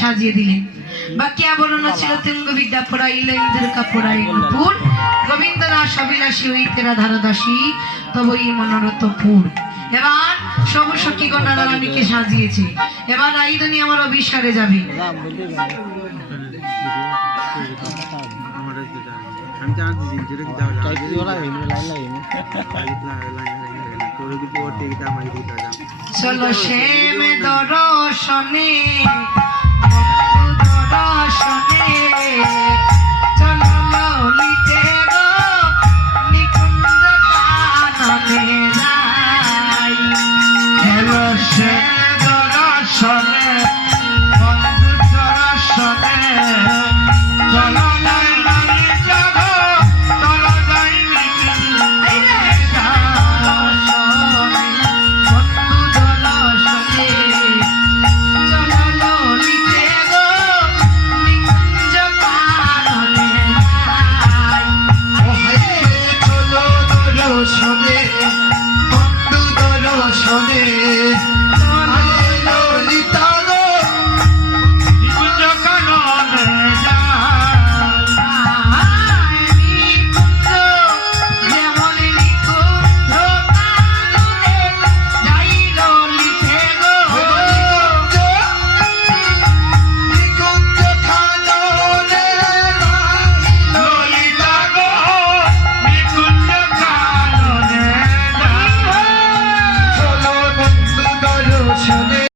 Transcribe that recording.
সাজিয়ে দিলেন। বাকি আবরণ ছিল তুঙ্গ বিদ্যা পড়াইল ইন্দ্রকা পড়াইল পুর গোবিন্দনাথ অবিলাসী হইতে রাধারদাসী তবই মনোরথ পুর। এবার সব সখীগণ রাধারানীকে সাজিয়েছে। এবার রাইদনি আমার অভিসারে যাবে। চলো শ্যাম দর্শনে